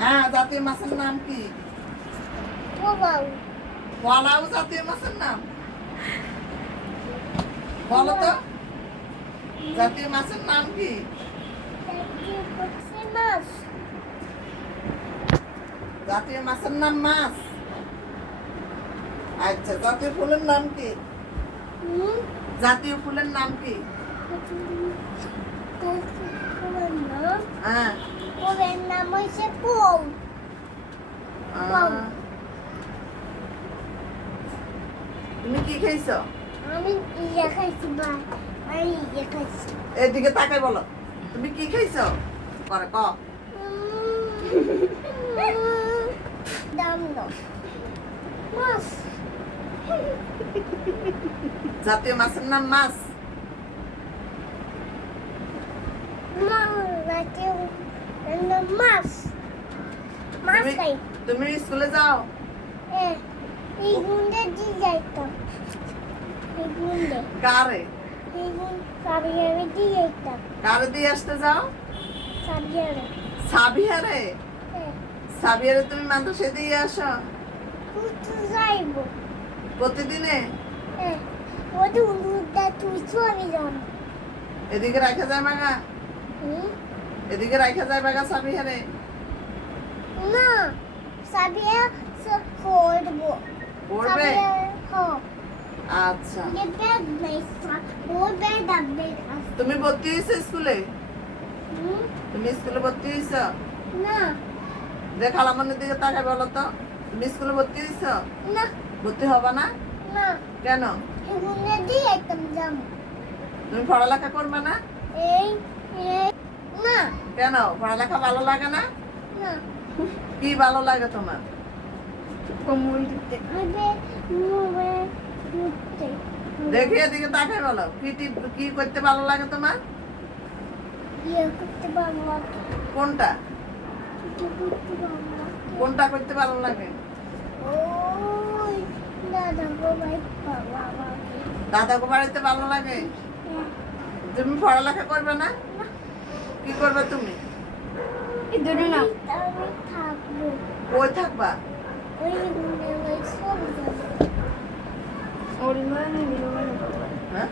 হ্যাঁ, জাতীয় মাছের নাম কি? পোলাও। পোলাও জাতীয় মাছের নাম? বলো তো, জাতীয় মাছের নাম কি? জাতীয় মাছ। জাতীয় মাছের নাম মাছ। আচ্ছা, জাতীয় ফুলের নাম কি? জাতীয় ফুলের নাম কি? হ্যাঁ, ফুলের নাম হচ্ছে ফুল। তুমি কি খাইছো? আমি ইয়ে খাইছি ভাই, আমি ইয়ে খাইছি। এদিকে তাকাই বলো, তুমি কি খাইছো? করে ক। দাম দাও মাছ। জাতীয় মাছের নাম মাছ। জাতীয় নাম মাছ। মাছ তুমি- খাই। তুমি স্কুলে যাও? এই গুন্ডে দিয়ে যাইতাম। এই গুন্ডে কারে? এই গুন্ডে সাবিয়ারে দিয়ে যাইতাম। কারে দিয়ে আসতে যাও? সাবিয়ারে সাবিহারে? সাবিহারে তুমি মাদ্রাসায় দিয়ে আসো কুতু যাইবো। প্রতিদিনে? ওটা উন্ডুদা তুই চলে যাম। এদিকে রাখা যায় বাগা? এদিকে রাখা যায় বাগা সাবিহারে? না সাবিয়া পড়বো। পড়বে? হ্যাঁ। আচ্ছা, ये बैग नहीं था, वो बैग डब्बे का। তুমি ভর্তি হয়েছো স্কুলে? তুমি স্কুলে ভর্তি হয়েছো? ना দেখালাম মনের দিকে তাকাই বলো তো, তুমি স্কুলে ভর্তি হয়েছো? ना ভর্তি হবা না? ना কেন? इन्होंने दी एकदम जम। তুমি পড়ালেখা করবে না? ए ना কেন? পড়ালেখা ভালো লাগে না? ना কি ভালো লাগে তোমার? अबे मुझे मुझे দেখি এদিকে তাকাই বলো, কি করতে ভালো লাগে তোমার? ये कुछ बाबा কোনটা? ये कुछ बाबा কোনটা করতে ভালো লাগে? ओए दादा को भाई बाबा দাদাকে বাড়িতে ভালো লাগে? তুমি পড়ালেখা করবে না? কি করবে তুমি? इधर ना আমি থাকবো। কই থাকবা? ওই রুমে ওই সব যাবে। হ্যাঁ?